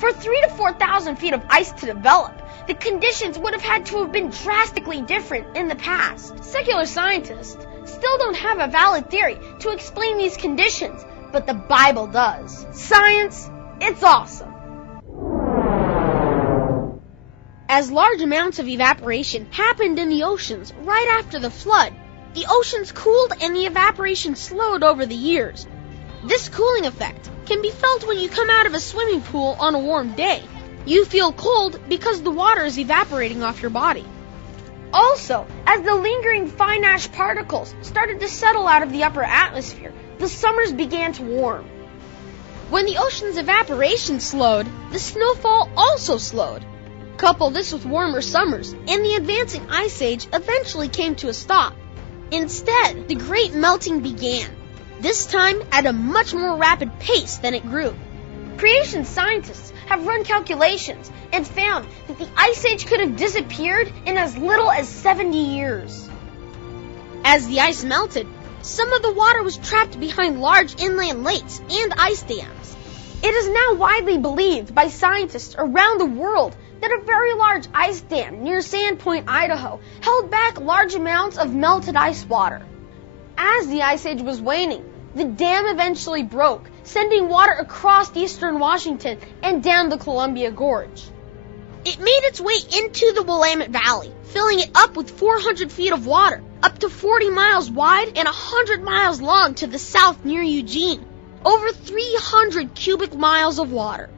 For 3,000 to 4,000 feet of ice to develop, the conditions would have had to have been drastically different in the past. Secular scientists still don't have a valid theory to explain these conditions, but the Bible does. Science, it's awesome. As large amounts of evaporation happened in the oceans right after the flood, the oceans cooled and the evaporation slowed over the years. This cooling effect can be felt when you come out of a swimming pool on a warm day. You feel cold because the water is evaporating off your body. Also, as the lingering fine ash particles started to settle out of the upper atmosphere, the summers began to warm. When the ocean's evaporation slowed, the snowfall also slowed. Couple this with warmer summers, and the advancing ice age eventually came to a stop. Instead, the great melting began, this time at a much more rapid pace than it grew. Creation scientists have run calculations and found that the ice age could have disappeared in as little as 70 years. As the ice melted, some of the water was trapped behind large inland lakes and ice dams. It is now widely believed by scientists around the world that a very large ice dam near Sandpoint, Idaho, held back large amounts of melted ice water. As the ice age was waning, the dam eventually broke, sending water across eastern Washington and down the Columbia Gorge. It made its way into the Willamette Valley, filling it up with 400 feet of water, up to 40 miles wide and 100 miles long to the south near Eugene. Over 300 cubic miles of water.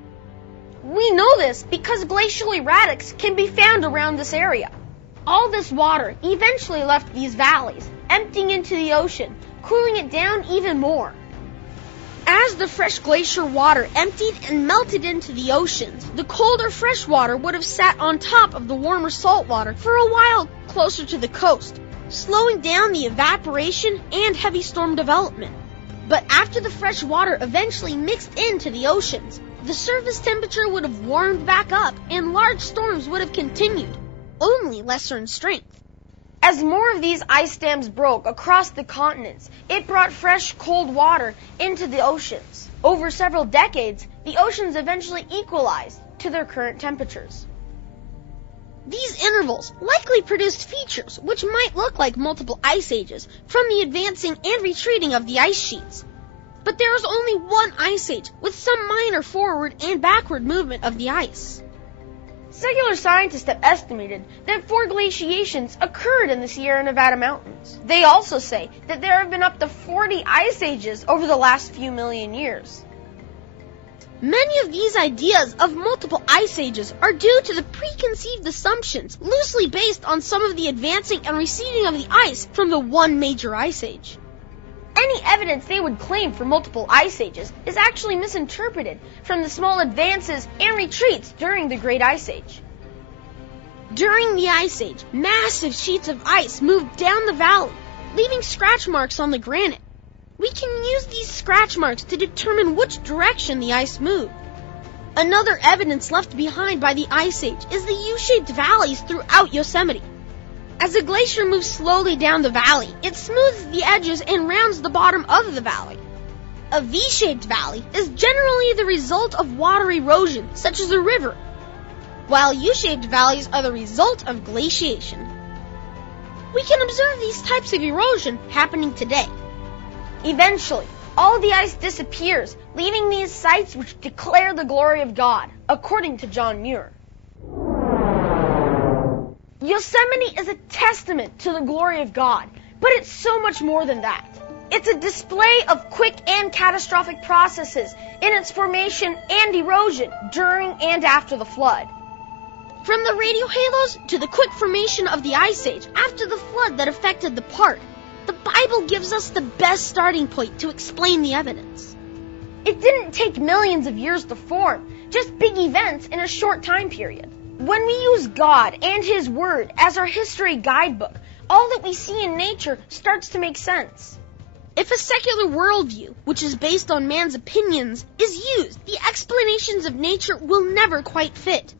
We know this because glacial erratics can be found around this area. All this water eventually left these valleys, emptying into the ocean, cooling it down even more. As the fresh glacier water emptied and melted into the oceans, the colder fresh water would have sat on top of the warmer salt water for a while closer to the coast, slowing down the evaporation and heavy storm development. But after the fresh water eventually mixed into the oceans, the surface temperature would have warmed back up and large storms would have continued, only lesser in strength. As more of these ice dams broke across the continents, it brought fresh, cold water into the oceans. Over several decades, the oceans eventually equalized to their current temperatures. These intervals likely produced features which might look like multiple ice ages from the advancing and retreating of the ice sheets. But there is only one ice age with some minor forward and backward movement of the ice. Secular scientists have estimated that 4 glaciations occurred in the Sierra Nevada mountains. They also say that there have been up to 40 ice ages over the last few million years. Many of these ideas of multiple ice ages are due to the preconceived assumptions loosely based on some of the advancing and receding of the ice from the one major ice age. Any evidence they would claim for multiple ice ages is actually misinterpreted from the small advances and retreats during the Great Ice Age. During the Ice Age, massive sheets of ice moved down the valley, leaving scratch marks on the granite. We can use these scratch marks to determine which direction the ice moved. Another evidence left behind by the Ice Age is the U-shaped valleys throughout Yosemite. As a glacier moves slowly down the valley, it smooths the edges and rounds the bottom of the valley. A V-shaped valley is generally the result of water erosion, such as a river, while U-shaped valleys are the result of glaciation. We can observe these types of erosion happening today. Eventually, all the ice disappears, leaving these sites which declare the glory of God, according to John Muir. Yosemite is a testament to the glory of God, but it's so much more than that. It's a display of quick and catastrophic processes in its formation and erosion during and after the flood. From the radio halos to the quick formation of the Ice Age after the flood that affected the park, the Bible gives us the best starting point to explain the evidence. It didn't take millions of years to form, just big events in a short time period. When we use God and His Word as our history guidebook, all that we see in nature starts to make sense. If a secular worldview, which is based on man's opinions, is used, the explanations of nature will never quite fit.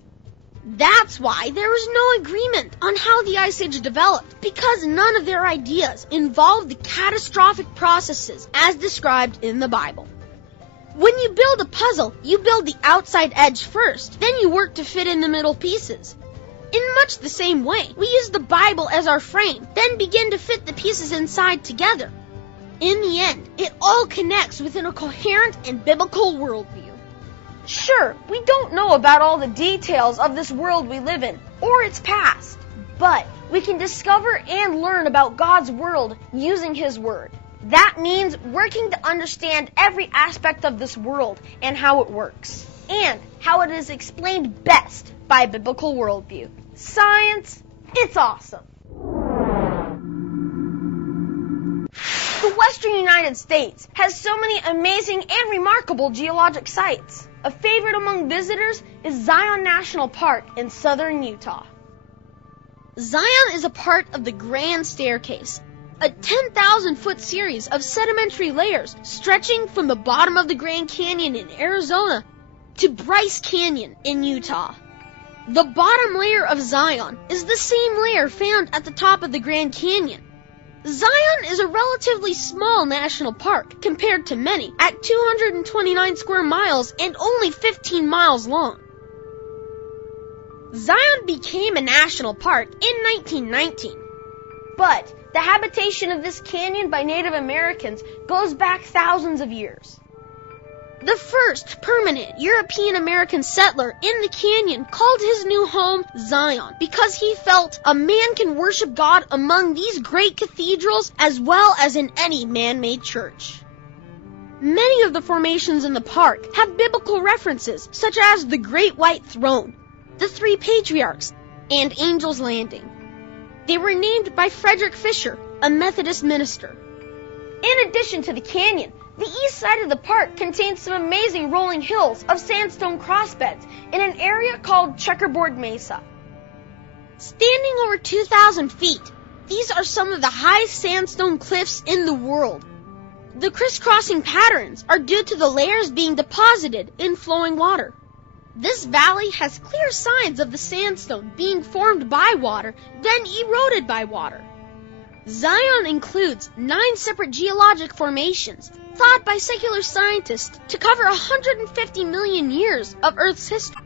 That's why there is no agreement on how the Ice Age developed, because none of their ideas involve the catastrophic processes as described in the Bible. When you build a puzzle, you build the outside edge first, then you work to fit in the middle pieces. In much the same way, we use the Bible as our frame, then begin to fit the pieces inside together. In the end, it all connects within a coherent and biblical worldview. Sure, we don't know about all the details of this world we live in, or its past, but we can discover and learn about God's world using His Word. That means working to understand every aspect of this world and how it works, and how it is explained best by a biblical worldview. Science, it's awesome. The Western United States has so many amazing and remarkable geologic sites. A favorite among visitors is Zion National Park in southern Utah. Zion is a part of the Grand Staircase, a 10,000-foot series of sedimentary layers stretching from the bottom of the Grand Canyon in Arizona to Bryce Canyon in Utah. The bottom layer of Zion is the same layer found at the top of the Grand Canyon. Zion is a relatively small national park compared to many, at 229 square miles and only 15 miles long. Zion became a national park in 1919, but the habitation of this canyon by Native Americans goes back thousands of years. The first permanent European American settler in the canyon called his new home Zion because he felt a man can worship God among these great cathedrals as well as in any man-made church. Many of the formations in the park have biblical references such as the Great White Throne, the Three Patriarchs, and Angel's Landing. They were named by Frederick Fisher, a Methodist minister. In addition to the canyon, the east side of the park contains some amazing rolling hills of sandstone crossbeds in an area called Checkerboard Mesa. Standing over 2,000 feet, these are some of the highest sandstone cliffs in the world. The crisscrossing patterns are due to the layers being deposited in flowing water. This valley has clear signs of the sandstone being formed by water, then eroded by water. Zion includes 9 separate geologic formations thought by secular scientists to cover 150 million years of Earth's history.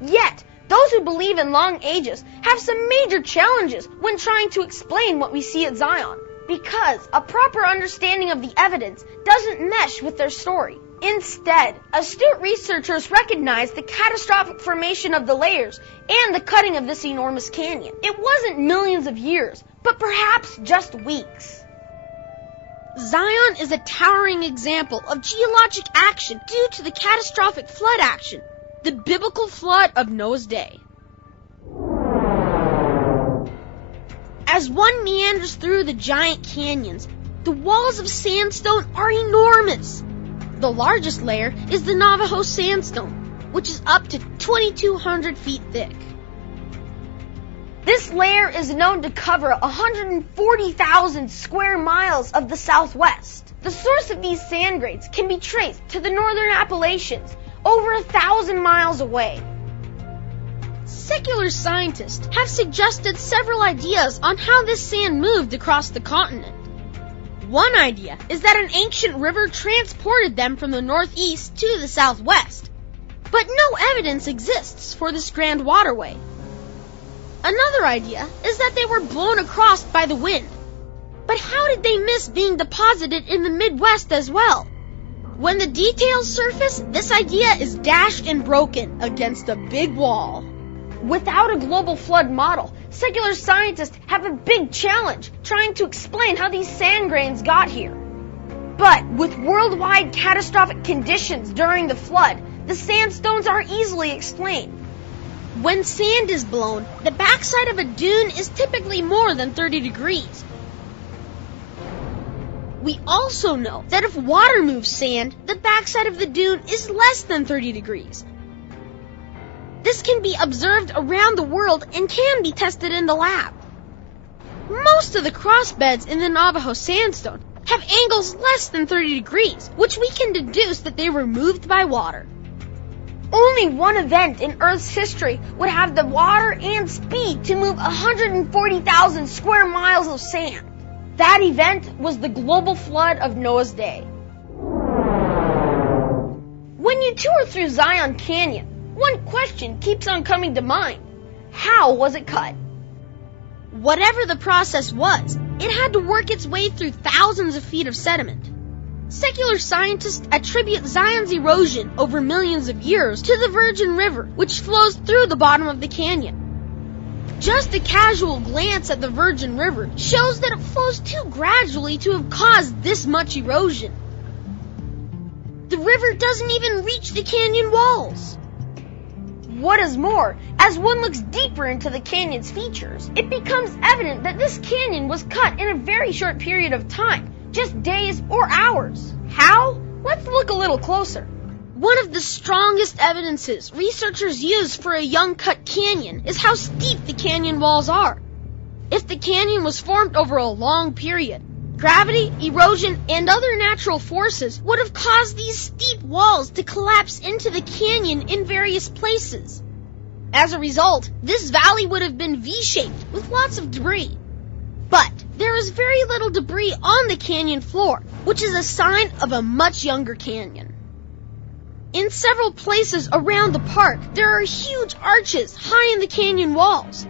Yet, those who believe in long ages have some major challenges when trying to explain what we see at Zion, because a proper understanding of the evidence doesn't mesh with their story. Instead, astute researchers recognize the catastrophic formation of the layers and the cutting of this enormous canyon. It wasn't millions of years, but perhaps just weeks. Zion is a towering example of geologic action due to the catastrophic flood action, the biblical flood of Noah's day. As one meanders through the giant canyons, the walls of sandstone are enormous. The largest layer is the Navajo sandstone, which is up to 2,200 feet thick. This layer is known to cover 140,000 square miles of the Southwest. The source of these sand grains can be traced to the northern Appalachians, over 1,000 miles away. Secular scientists have suggested several ideas on how this sand moved across the continent. One idea is that an ancient river transported them from the northeast to the southwest, but no evidence exists for this grand waterway. Another idea is that they were blown across by the wind. But how did they miss being deposited in the Midwest as well? When the details surface, this idea is dashed and broken against a big wall. Without a global flood model, secular scientists have a big challenge trying to explain how these sand grains got here. But with worldwide catastrophic conditions during the flood, the sandstones are easily explained. When sand is blown, the backside of a dune is typically more than 30 degrees. We also know that if water moves sand, the backside of the dune is less than 30 degrees. This can be observed around the world and can be tested in the lab. Most of the crossbeds in the Navajo sandstone have angles less than 30 degrees, which we can deduce that they were moved by water. Only one event in Earth's history would have the water and speed to move 140,000 square miles of sand. That event was the global flood of Noah's day. When you tour through Zion Canyon, one question keeps on coming to mind. How was it cut? Whatever the process was, it had to work its way through thousands of feet of sediment. Secular scientists attribute Zion's erosion over millions of years to the Virgin River, which flows through the bottom of the canyon. Just a casual glance at the Virgin River shows that it flows too gradually to have caused this much erosion. The river doesn't even reach the canyon walls. What is more, as one looks deeper into the canyon's features, it becomes evident that this canyon was cut in a very short period of time, just days or hours. How? Let's look a little closer. One of the strongest evidences researchers use for a young cut canyon is how steep the canyon walls are. If the canyon was formed over a long period, gravity, erosion, and other natural forces would have caused these steep walls to collapse into the canyon in various places. As a result, this valley would have been V-shaped with lots of debris. But there is very little debris on the canyon floor, which is a sign of a much younger canyon. In several places around the park, there are huge arches high in the canyon walls.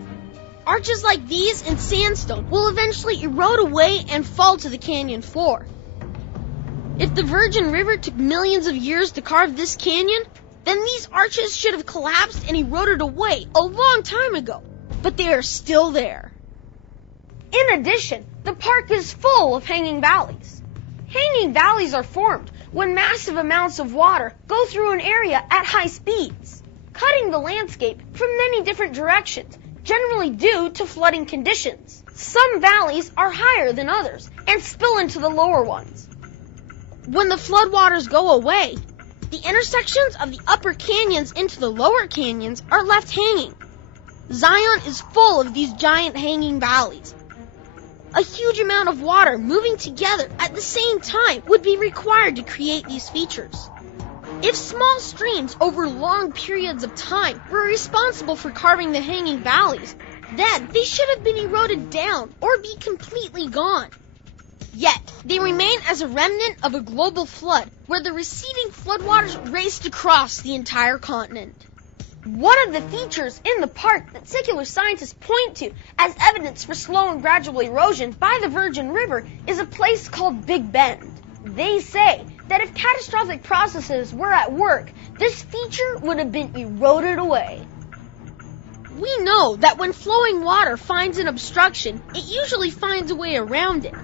Arches like these in sandstone will eventually erode away and fall to the canyon floor. If the Virgin River took millions of years to carve this canyon, then these arches should have collapsed and eroded away a long time ago, but they are still there. In addition, the park is full of hanging valleys. Hanging valleys are formed when massive amounts of water go through an area at high speeds, cutting the landscape from many different directions, generally due to flooding conditions. Some valleys are higher than others and spill into the lower ones. When the floodwaters go away, the intersections of the upper canyons into the lower canyons are left hanging. Zion is full of these giant hanging valleys. A huge amount of water moving together at the same time would be required to create these features. If small streams over long periods of time were responsible for carving the hanging valleys, then they should have been eroded down or be completely gone. Yet, they remain as a remnant of a global flood where the receding floodwaters raced across the entire continent. One of the features in the park that secular scientists point to as evidence for slow and gradual erosion by the Virgin River is a place called Big Bend. They say that if catastrophic processes were at work, this feature would have been eroded away. We know that when flowing water finds an obstruction, it usually finds a way around it.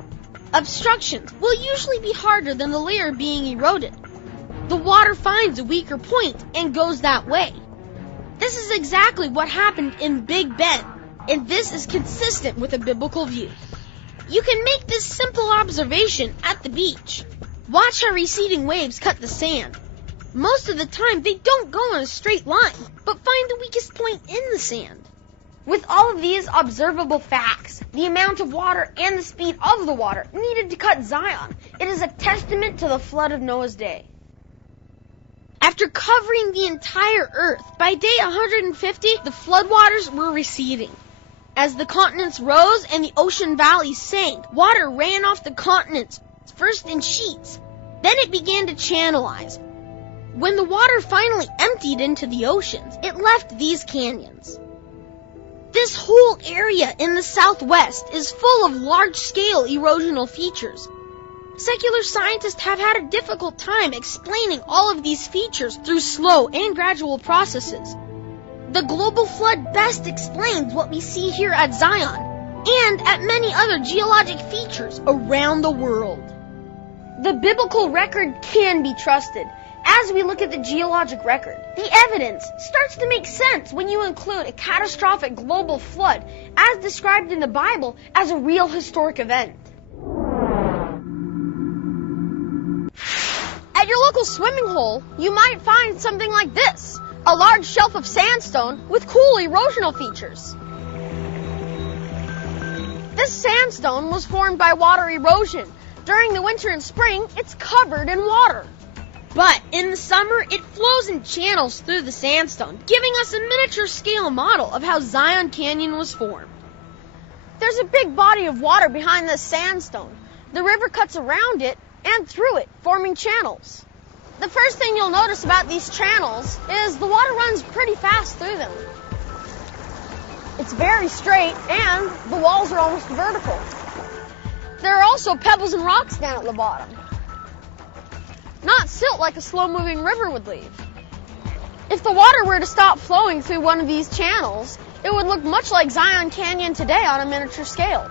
Obstructions will usually be harder than the layer being eroded. The water finds a weaker point and goes that way. This is exactly what happened in Big Bend, and this is consistent with a biblical view. You can make this simple observation at the beach. Watch how receding waves cut the sand. Most of the time, they don't go in a straight line, but find the weakest point in the sand. With all of these observable facts, the amount of water and the speed of the water needed to cut Zion, it is a testament to the flood of Noah's day. After covering the entire earth, by day 150, the floodwaters were receding. As the continents rose and the ocean valleys sank, water ran off the continents, first in sheets. Then it began to channelize. When the water finally emptied into the oceans, it left these canyons. This whole area in the southwest is full of large-scale erosional features. Secular scientists have had a difficult time explaining all of these features through slow and gradual processes. The global flood best explains what we see here at Zion and at many other geologic features around the world. The biblical record can be trusted. As we look at the geologic record, the evidence starts to make sense when you include a catastrophic global flood, as described in the Bible, as a real historic event. At your local swimming hole, you might find something like this, a large shelf of sandstone with cool erosional features. This sandstone was formed by water erosion. During the winter and spring, it's covered in water. But in the summer, it flows in channels through the sandstone, giving us a miniature scale model of how Zion Canyon was formed. There's a big body of water behind this sandstone. The river cuts around it and through it, forming channels. The first thing you'll notice about these channels is the water runs pretty fast through them. It's very straight and the walls are almost vertical. There are also pebbles and rocks down at the bottom. Not silt like a slow-moving river would leave. If the water were to stop flowing through one of these channels, it would look much like Zion Canyon today on a miniature scale.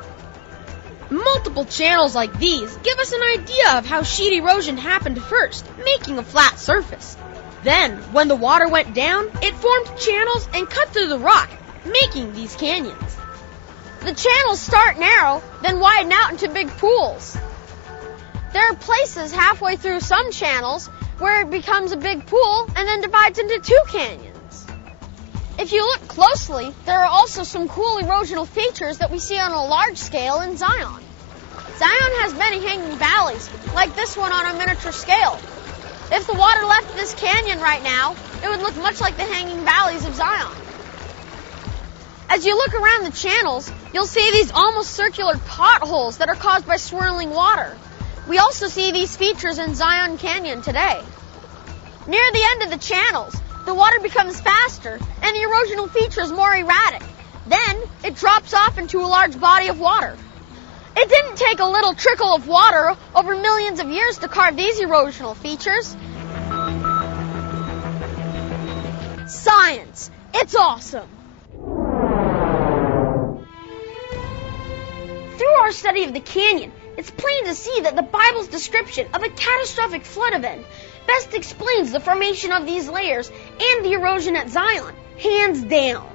Multiple channels like these give us an idea of how sheet erosion happened first, making a flat surface. Then, when the water went down, it formed channels and cut through the rock, making these canyons. The channels start narrow, then widen out into big pools. There are places halfway through some channels where it becomes a big pool and then divides into two canyons. If you look closely, there are also some cool erosional features that we see on a large scale in Zion. Zion has many hanging valleys, like this one on a miniature scale. If the water left this canyon right now, it would look much like the hanging valleys of Zion. As you look around the channels, you'll see these almost circular potholes that are caused by swirling water. We also see these features in Zion Canyon today. Near the end of the channels, the water becomes faster and the erosional features more erratic. Then it drops off into a large body of water. It didn't take a little trickle of water over millions of years to carve these erosional features. Science, it's awesome. Through our study of the canyon, it's plain to see that the Bible's description of a catastrophic flood event best explains the formation of these layers and the erosion at Zion, hands down.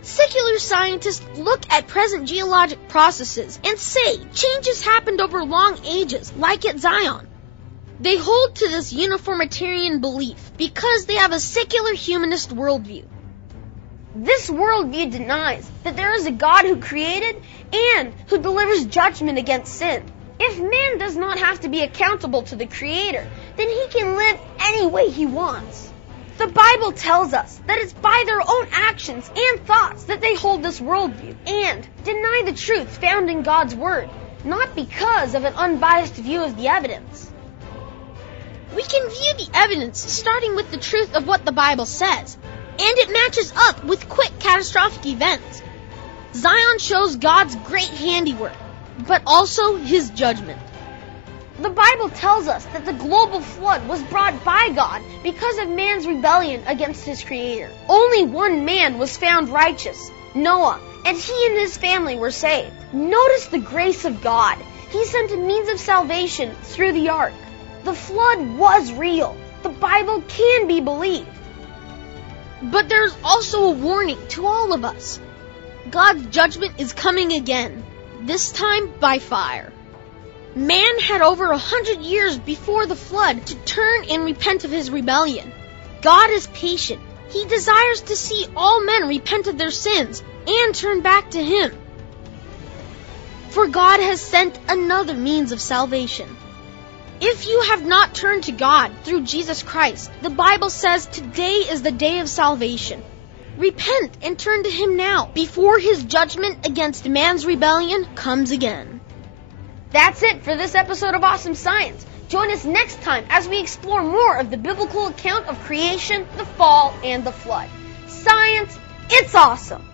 Secular scientists look at present geologic processes and say changes happened over long ages, like at Zion. They hold to this uniformitarian belief because they have a secular humanist worldview. This worldview denies that there is a God who created and who delivers judgment against sin. If man does not have to be accountable to the Creator, then he can live any way he wants. The Bible tells us that it's by their own actions and thoughts that they hold this worldview and deny the truth found in God's Word, not because of an unbiased view of the evidence. We can view the evidence starting with the truth of what the Bible says, and it matches up with quick catastrophic events. Zion shows God's great handiwork, but also His judgment. The Bible tells us that the global flood was brought by God because of man's rebellion against his Creator. Only one man was found righteous, Noah, and he and his family were saved. Notice the grace of God. He sent a means of salvation through the ark. The flood was real. The Bible can be believed. But there's also a warning to all of us. God's judgment is coming again, this time by fire. Man had over 100 years before the flood to turn and repent of his rebellion. God is patient. He desires to see all men repent of their sins and turn back to Him. For God has sent another means of salvation. If you have not turned to God through Jesus Christ, the Bible says today is the day of salvation. Repent and turn to Him now, before His judgment against man's rebellion comes again. That's it for this episode of Awesome Science. Join us next time as we explore more of the biblical account of creation, the fall, and the flood. Science, it's awesome!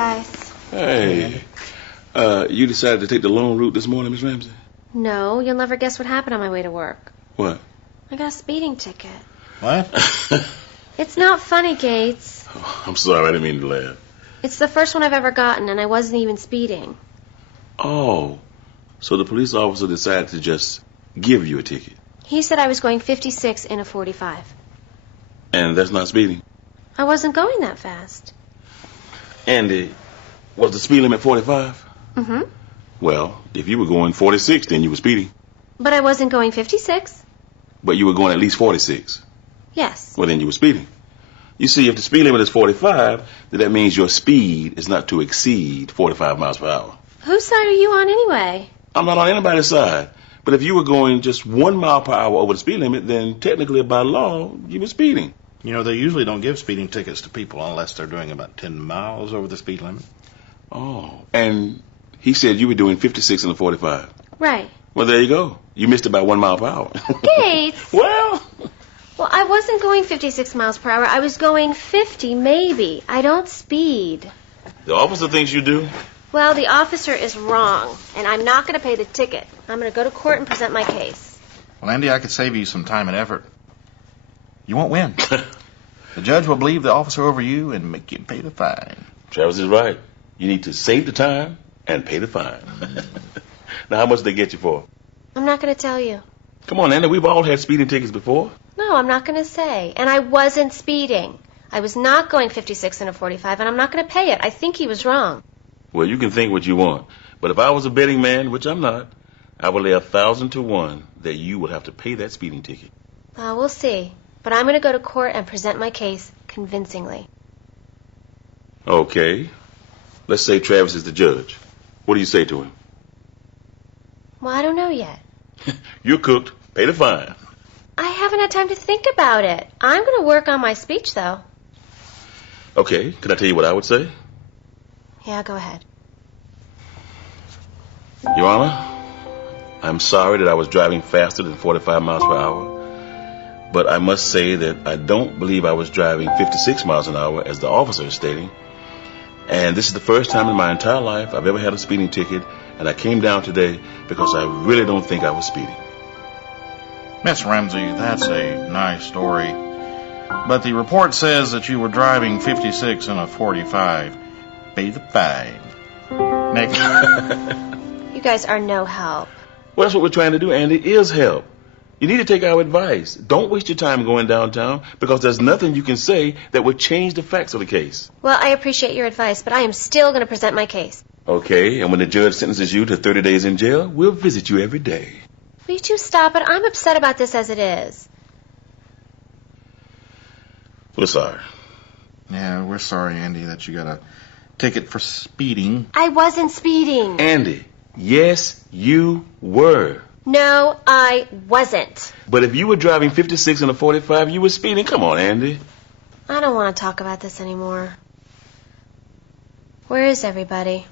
guys. Hey. You decided to take the long route this morning, Miss Ramsey? No, you'll never guess what happened on my way to work. What? I got a speeding ticket. What? It's not funny, Gates. Oh, I'm sorry, I didn't mean to laugh. It's the first one I've ever gotten, and I wasn't even speeding. Oh, so the police officer decided to just give you a ticket? He said I was going 56 in a 45. And that's not speeding? I wasn't going that fast. Andy, was the speed limit 45? Mm-hmm. Well, if you were going 46, then you were speeding. But I wasn't going 56. But you were going at least 46. Yes. Well, then you were speeding. You see, if the speed limit is 45, then that means your speed is not to exceed 45 miles per hour. Whose side are you on anyway? I'm not on anybody's side. But if you were going just 1 mile per hour over the speed limit, then technically by law, you were speeding. You know, they usually don't give speeding tickets to people unless they're doing about 10 miles over the speed limit. Oh, and he said you were doing 56 in a 45. Right. Well, there you go. You missed it by 1 mile per hour. Gates! Well, I wasn't going 56 miles per hour. I was going 50, maybe. I don't speed. the officer thinks you do. Well, the officer is wrong, and I'm not going to pay the ticket. I'm going to go to court and present my case. Well, Andy, I could save you some time and effort. You won't win. The judge will believe the officer over you and make you pay the fine. Travis is right. You need to save the time and pay the fine. Now, how much did they get you for? I'm not going to tell you. Come on, Andy. We've all had speeding tickets before. No, I'm not going to say. And I wasn't speeding. I was not going 56 in a 45, and I'm not going to pay it. I think he was wrong. Well, you can think what you want. But if I was a betting man, which I'm not, I would lay 1,000 to 1 that you would have to pay that speeding ticket. We'll see. But I'm going to go to court and present my case convincingly. Okay. Let's say Travis is the judge. What do you say to him? Well, I don't know yet. You're cooked. Pay the fine. I haven't had time to think about it. I'm going to work on my speech, though. Okay. Can I tell you what I would say? Yeah, go ahead. Your Honor, I'm sorry that I was driving faster than 45 miles per hour. But I must say that I don't believe I was driving 56 miles an hour, as the officer is stating. And this is the first time in my entire life I've ever had a speeding ticket, and I came down today because I really don't think I was speeding. Miss Ramsey, that's a nice story. But the report says that you were driving 56 in a 45. Pay the fine. Next. You guys are no help. Well, that's what we're trying to do, Andy, is help. You need to take our advice. Don't waste your time going downtown, because there's nothing you can say that would change the facts of the case. Well, I appreciate your advice, but I am still going to present my case. Okay, and when the judge sentences you to 30 days in jail, we'll visit you every day. Will you two stop it? I'm upset about this as it is. We're sorry. Yeah, we're sorry, Andy, that you got a ticket for speeding. I wasn't speeding. Andy, yes, you were. No, I wasn't. But if you were driving 56 in a 45, you were speeding. Come on, Andy. I don't want to talk about this anymore. Where is everybody?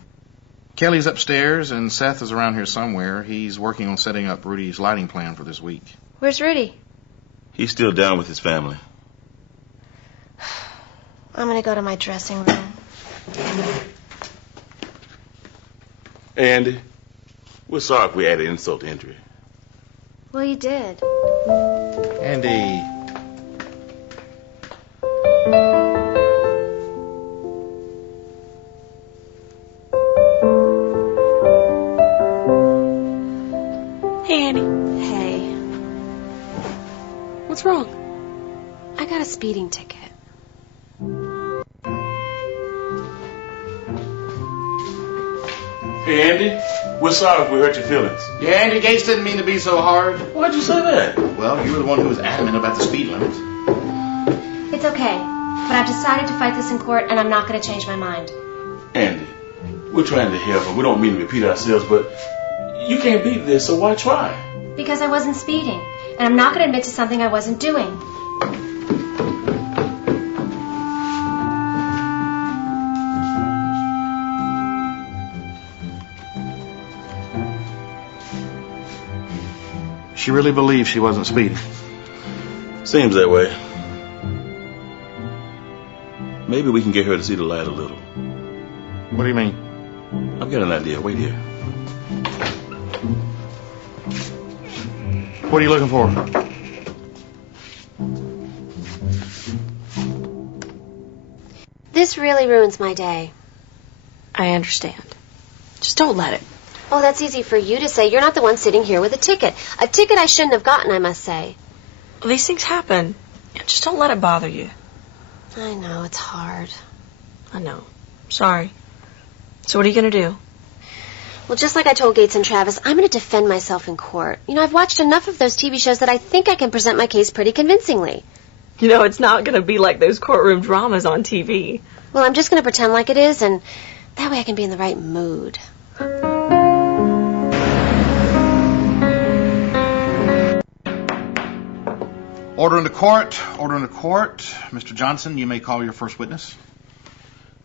Kelly's upstairs, and Seth is around here somewhere. He's working on setting up Rudy's lighting plan for this week. Where's Rudy? He's still down with his family. I'm going to go to my dressing room. Hey, Andy, we're sorry if we added insult to injury. Well, you did. Andy. Hey, Andy. Hey, What's wrong? I got a speeding ticket. Hey, Andy, we're sorry if we hurt your feelings. Yeah, Andy Gates didn't mean to be so hard. Why'd you say that? Well, you were the one who was adamant about the speed limit. It's okay, but I've decided to fight this in court, and I'm not going to change my mind. Andy, we're trying to help, and we don't mean to repeat ourselves, but you can't beat this, so why try? Because I wasn't speeding, and I'm not going to admit to something I wasn't doing. She really believes she wasn't speeding. Seems that way. Maybe we can get her to see the light a little. What do you mean? I've got an idea. Wait here. What are you looking for? This really ruins my day. I understand. Just don't let it. Oh, that's easy for you to say. You're not the one sitting here with a ticket. A ticket I shouldn't have gotten, I must say. These things happen. Just don't let it bother you. I know, it's hard. I know. Sorry. So what are you going to do? Well, just like I told Gates and Travis, I'm going to defend myself in court. You know, I've watched enough of those TV shows that I think I can present my case pretty convincingly. You know, it's not going to be like those courtroom dramas on TV. Well, I'm just going to pretend like it is, and that way I can be in the right mood. Order in the court. Order in the court. Mr. Johnson, you may call your first witness.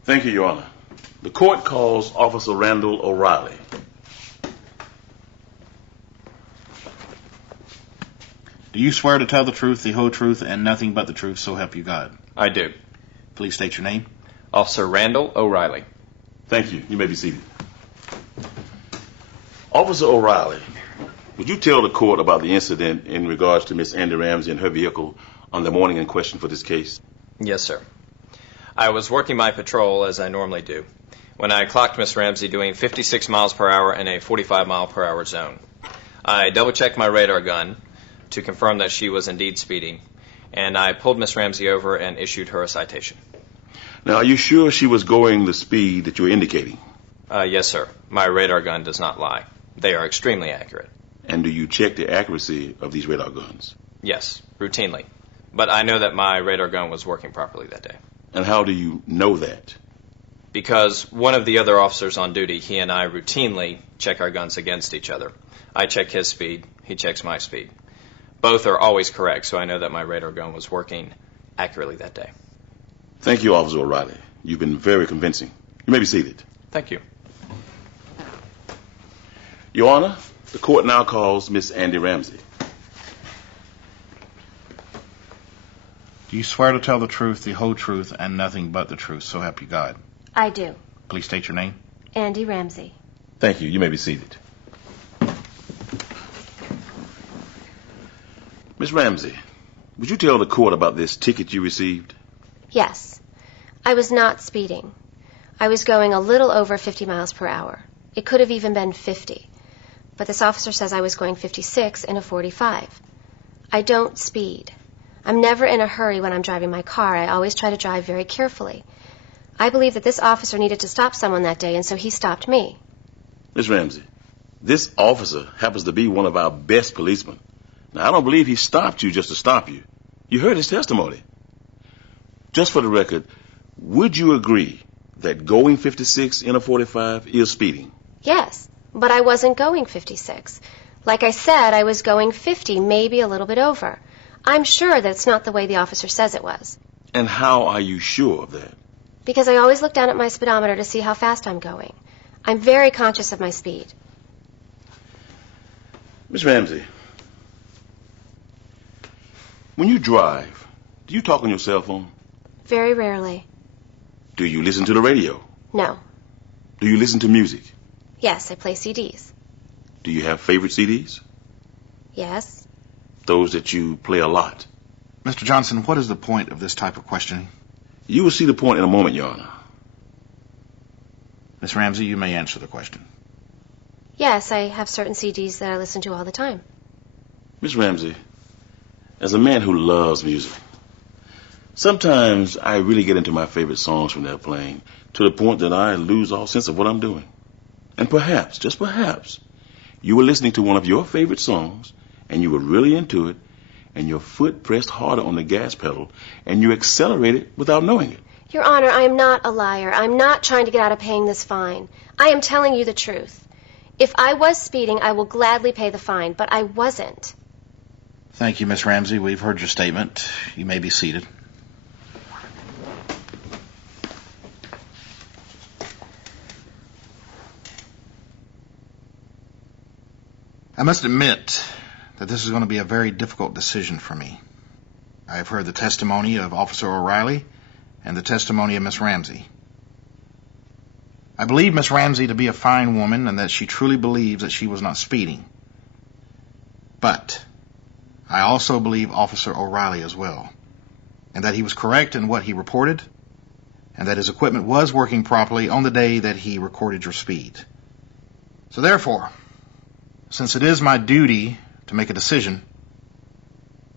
Thank you, Your Honor. The court calls Officer Randall O'Reilly. Do you swear to tell the truth, the whole truth, and nothing but the truth, so help you God? I do. Please state your name. Officer Randall O'Reilly. Thank you. You may be seated. Officer O'Reilly, would you tell the court about the incident in regards to Miss Andy Ramsey and her vehicle on the morning in question for this case? Yes, sir. I was working my patrol as I normally do when I clocked Miss Ramsey doing 56 miles per hour in a 45 mile per hour zone. I double-checked my radar gun to confirm that she was indeed speeding, and I pulled Miss Ramsey over and issued her a citation. Now, are you sure she was going the speed that you were indicating? Yes, sir. My radar gun does not lie. They are extremely accurate. And do you check the accuracy of these radar guns? Yes, routinely. But I know that my radar gun was working properly that day. And how do you know that? Because one of the other officers on duty, he and I routinely check our guns against each other. I check his speed, he checks my speed. Both are always correct, so I know that my radar gun was working accurately that day. Thank you, Officer O'Reilly. You've been very convincing. You may be seated. Thank you. Your Honor, the court now calls Miss Andy Ramsey. Do you swear to tell the truth, the whole truth, and nothing but the truth, so help you God? I do. Please state your name. Andy Ramsey. Thank you. You may be seated. Miss Ramsey, would you tell the court about this ticket you received? Yes. I was not speeding. I was going a little over 50 miles per hour. It could have even been 50. But this officer says I was going 56 in a 45. I don't speed. I'm never in a hurry when I'm driving my car. I always try to drive very carefully. I believe that this officer needed to stop someone that day, and so he stopped me. Miss Ramsey, this officer happens to be one of our best policemen. Now, I don't believe he stopped you just to stop you. You heard his testimony. Just for the record, would you agree that going 56 in a 45 is speeding? Yes, but I wasn't going 56. Like I said, I was going 50, maybe a little bit over. I'm sure that it's not the way the officer says it was. And how are you sure of that? Because I always look down at my speedometer to see how fast I'm going. I'm very conscious of my speed. Miss Ramsey, when you drive, do you talk on your cell phone? Very rarely. Do you listen to the radio? No. Do you listen to music? Yes, I play CDs. Do you have favorite CDs? Yes. Those that you play a lot? Mr. Johnson, what is the point of this type of questioning? You will see the point in a moment, Your Honor. Miss Ramsey, you may answer the question. Yes, I have certain CDs that I listen to all the time. Miss Ramsey, as a man who loves music, sometimes I really get into my favorite songs when they're playing to the point that I lose all sense of what I'm doing. And perhaps, just perhaps, you were listening to one of your favorite songs and you were really into it and your foot pressed harder on the gas pedal and you accelerated without knowing it. Your Honor, I am not a liar. I'm not trying to get out of paying this fine. I am telling you the truth. If I was speeding, I will gladly pay the fine, but I wasn't. Thank you, Miss Ramsey. We've heard your statement. You may be seated. I must admit that this is going to be a very difficult decision for me. I have heard the testimony of Officer O'Reilly and the testimony of Miss Ramsey. I believe Miss Ramsey to be a fine woman and that she truly believes that she was not speeding. But I also believe Officer O'Reilly as well, and that he was correct in what he reported, and that his equipment was working properly on the day that he recorded your speed. So therefore, since it is my duty to make a decision,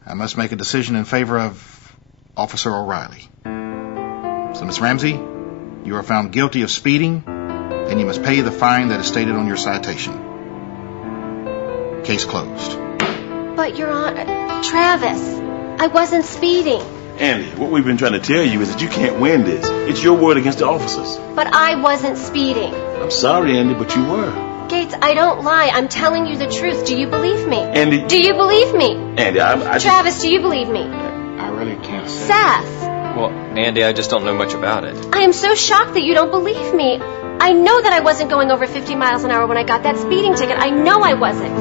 I must make a decision in favor of Officer O'Reilly. So, Miss Ramsey, you are found guilty of speeding, and you must pay the fine that is stated on your citation. Case closed. But, Your Honor, Travis, I wasn't speeding. Andy, what we've been trying to tell you is that you can't win this. It's your word against the officers. But I wasn't speeding. I'm sorry, Andy, but you were. Gates, I don't lie. I'm telling you the truth. Do you believe me? Andy. Do you believe me? Andy, I Travis, do you believe me? I really can't say. Seth, Well, Andy, I just don't know much about it. I am so shocked that you don't believe me. I know that I wasn't going over 50 miles an hour when I got that speeding ticket. I know I wasn't.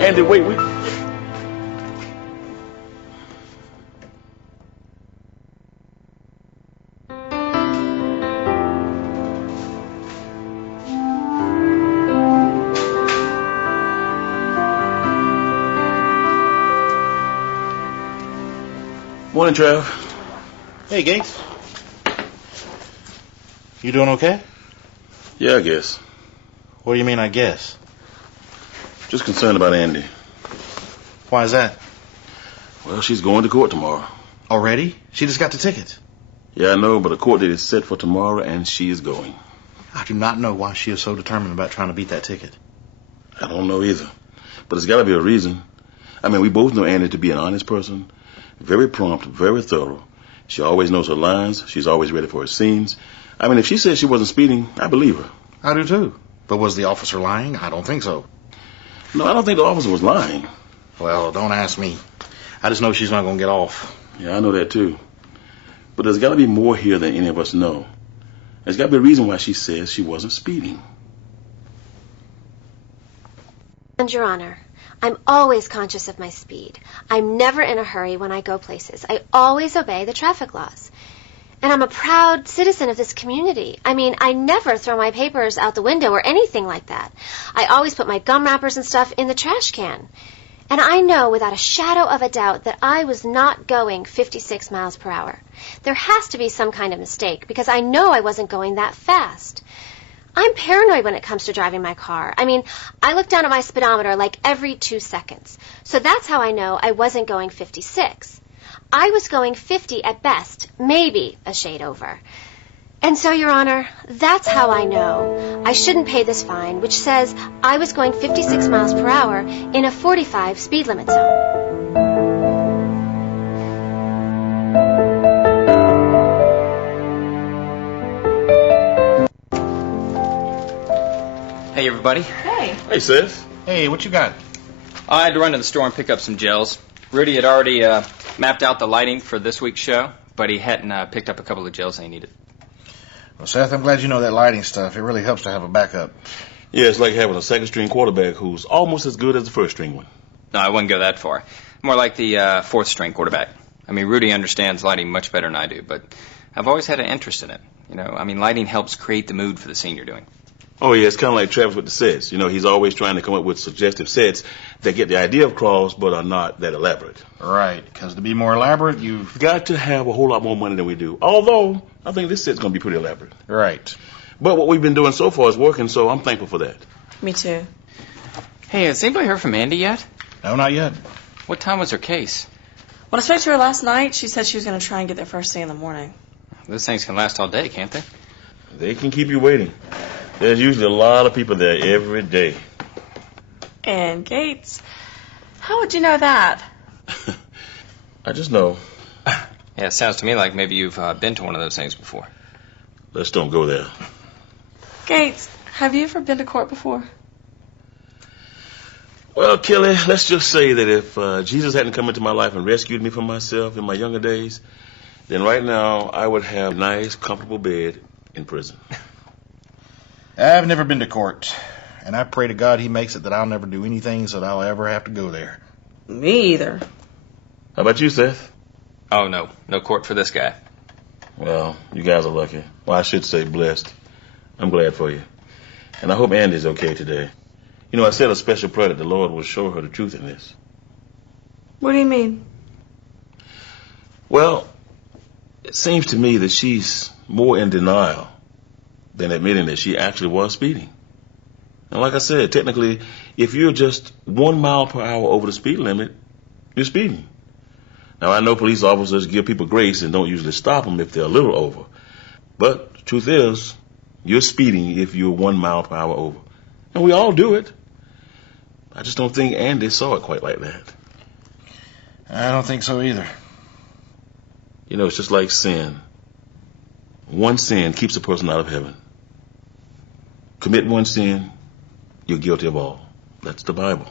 Andy, wait. Morning, Trev. Hey, Gates. You doing okay? Yeah, I guess. What do you mean, I guess? Just concerned about Andy. Why is that? Well, she's going to court tomorrow. Already? She just got the ticket. Yeah, I know, but the court date is set for tomorrow, and she is going. I do not know why she is so determined about trying to beat that ticket. I don't know either. But there's got to be a reason. I mean, we both know Andy to be an honest person. Very prompt, very thorough. She always knows her lines. She's always ready for her scenes. I mean, if she says she wasn't speeding, I believe her. I do too. But was the officer lying? I don't think so. No, I don't think the officer was lying. Well, don't ask me. I just know she's not going to get off. Yeah, I know that too. But there's got to be more here than any of us know. There's got to be a reason why she says she wasn't speeding. And, Your Honor, I'm always conscious of my speed. I'm never in a hurry when I go places. I always obey the traffic laws. And I'm a proud citizen of this community. I mean, I never throw my papers out the window or anything like that. I always put my gum wrappers and stuff in the trash can. And I know without a shadow of a doubt that I was not going 56 miles per hour. There has to be some kind of mistake because I know I wasn't going that fast. I'm paranoid when it comes to driving my car. I mean, I look down at my speedometer like every 2 seconds. So that's how I know I wasn't going 56. I was going 50 at best, maybe a shade over. And so, Your Honor, that's how I know I shouldn't pay this fine, which says I was going 56 miles per hour in a 45 speed limit zone. Hey, everybody. Hey. Hey, Seth. Hey, what you got? I had to run to the store and pick up some gels. Rudy had already mapped out the lighting for this week's show, but he hadn't picked up a couple of gels he needed. Well, Seth, I'm glad you know that lighting stuff. It really helps to have a backup. Yeah, it's like having a second-string quarterback who's almost as good as the first-string one. No, I wouldn't go that far. More like the fourth-string quarterback. I mean, Rudy understands lighting much better than I do, but I've always had an interest in it. You know, I mean, lighting helps create the mood for the scene you're doing. Oh, yeah, it's kind of like Travis with the sets. You know, he's always trying to come up with suggestive sets that get the idea across but are not that elaborate. Right, because to be more elaborate, you've... Got to have a whole lot more money than we do. Although, I think this set's going to be pretty elaborate. Right. But what we've been doing so far is working, so I'm thankful for that. Me too. Hey, has anybody heard from Andy yet? No, not yet. What time was her case? When I spoke to her last night, she said she was going to try and get there first thing in the morning. Those things can last all day, can't they? They can keep you waiting. There's usually a lot of people there every day. And Gates, how would you know that? I just know. Yeah, it sounds to me like maybe you've been to one of those things before. Let's don't go there. Gates, have you ever been to court before? Well, Kelly, let's just say that if Jesus hadn't come into my life and rescued me from myself in my younger days, then right now I would have a nice, comfortable bed in prison. I've never been to court, and I pray to God he makes it that I'll never do anything so that I'll ever have to go there. Me either. How about you, Seth? Oh, no. No court for this guy. Well, you guys are lucky. Well, I should say blessed. I'm glad for you. And I hope Andy's okay today. You know, I said a special prayer that the Lord will show her the truth in this. What do you mean? Well, it seems to me that she's more in denial than admitting that she actually was speeding. And like I said, technically, if you're just 1 mile per hour over the speed limit, you're speeding. Now, I know police officers give people grace and don't usually stop them if they're a little over. But the truth is, you're speeding if you're 1 mile per hour over. And we all do it. I just don't think Andy saw it quite like that. I don't think so either. You know, it's just like sin. One sin keeps a person out of heaven. Commit one sin, you're guilty of all. That's the Bible.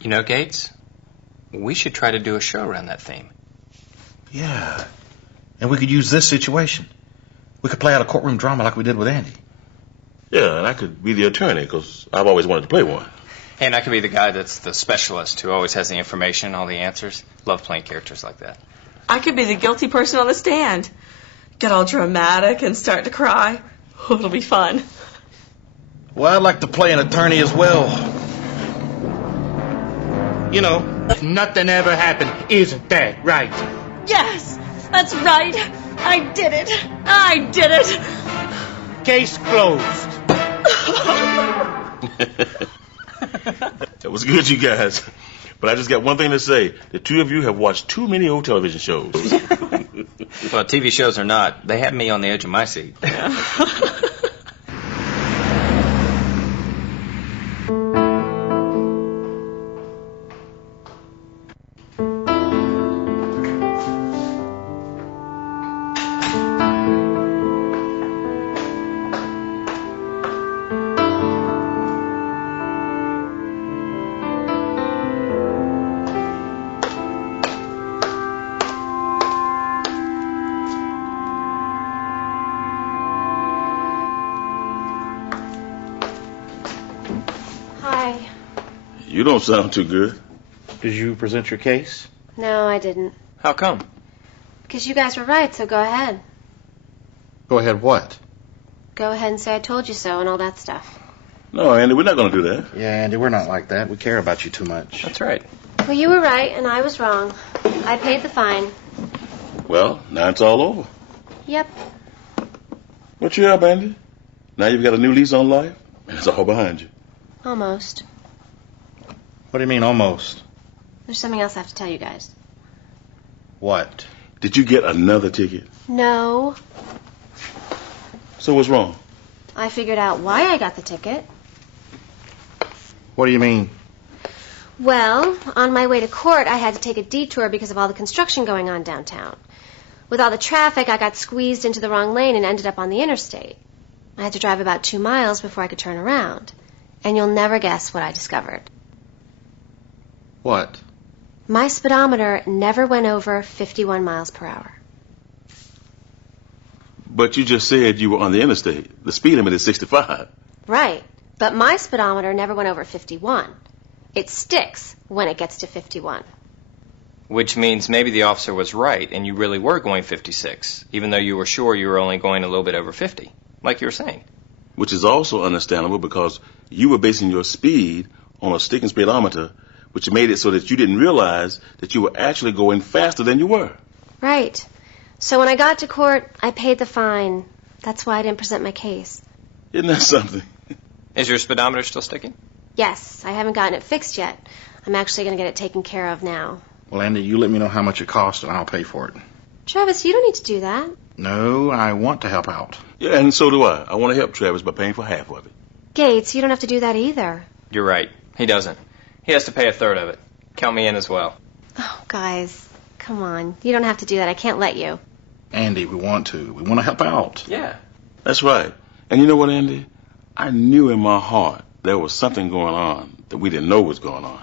You know, Gates, we should try to do a show around that theme. Yeah. And we could use this situation. We could play out a courtroom drama like we did with Andy. Yeah, and I could be the attorney, because I've always wanted to play one. And I could be the guy that's the specialist who always has the information, all the answers. Love playing characters like that. I could be the guilty person on the stand. Get all dramatic and start to cry. Oh, it'll be fun. Well, I'd like to play an attorney as well. You know, Nothing ever happened, isn't that right? Yes, that's right. I did it. I did it. Case closed. That was good, you guys. But I just got one thing to say. The two of you have watched too many old television shows. Well, TV shows or not, they had me on the edge of my seat. Hi. You don't sound too good. did you present your case? No, I didn't. How come? Because you guys were right, so go ahead. Go ahead, what? Go ahead and say I told you so and all that stuff. No, Andy, we're not going to do that. Yeah, Andy, we're not like that. We care about you too much. That's right. Well, you were right and I was wrong. I paid the fine. Well, now it's all over. Yep. What you up, Andy? Now you've got a new lease on life, and it's all behind you. Almost. What do you mean, almost? There's something else I have to tell you guys. What? Did you get another ticket? No. So what's wrong? I figured out why I got the ticket. What do you mean? Well, on my way to court, I had to take a detour because of all the construction going on downtown. With all the traffic, I got squeezed into the wrong lane and ended up on the interstate. I had to drive about 2 miles before I could turn around. And you'll never guess what I discovered. What? My speedometer never went over 51 miles per hour. But you just said you were on the interstate. The speed limit is 65. Right. But my speedometer never went over 51. It sticks when it gets to 51. Which means maybe the officer was right and you really were going 56, even though you were sure you were only going a little bit over 50, like you were saying. Which is also understandable because you were basing your speed on a sticking speedometer, which made it so that you didn't realize that you were actually going faster than you were. Right. So when I got to court, I paid the fine. That's why I didn't present my case. Isn't that something? Is your speedometer still sticking? Yes, I haven't gotten it fixed yet. I'm actually going to get it taken care of now. Well, Andy, you let me know how much it costs and I'll pay for it. Travis, you don't need to do that. No, I want to help out. Yeah, and so do I. I want to help Travis by paying for half of it. Gates, you don't have to do that either. You're right. He doesn't. He has to pay a third of it. Count me in as well. Oh, guys, come on. You don't have to do that. I can't let you. Andy, we want to. We want to help out. Yeah. That's right. And you know what, Andy? I knew in my heart there was something going on that we didn't know was going on.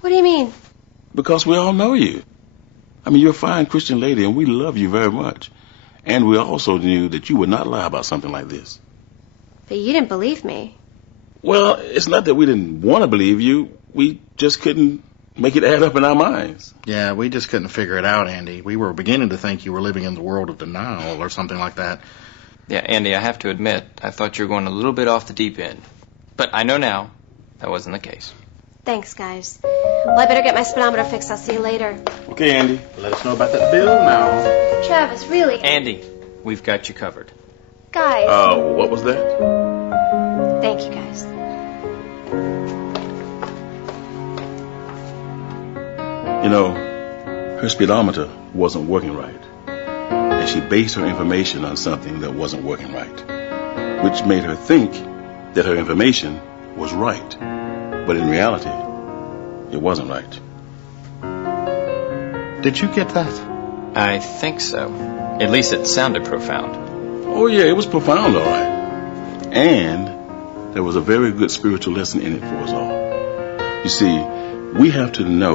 What do you mean? Because we all know you. I mean, you're a fine Christian lady, and we love you very much. And we also knew that you would not lie about something like this. But you didn't believe me. Well, it's not that we didn't want to believe you. We just couldn't make it add up in our minds. Yeah, we just couldn't figure it out, Andy. We were beginning to think you were living in the world of denial or something like that. Yeah, Andy, I have to admit, I thought you were going a little bit off the deep end. But I know now that wasn't the case. Thanks, guys. Well, I better get my speedometer fixed. I'll see you later. Okay, Andy. Let us know about that bill now. Travis, really? Andy, we've got you covered. Guys. What was that? Thank you, guys. You know, her speedometer wasn't working right. And she based her information on something that wasn't working right, which made her think that her information was right. But in reality, it wasn't right. Did you get that? I think so. At least it sounded profound. Oh, yeah, it was profound, all right. And there was a very good spiritual lesson in it for us all. You see, we have to know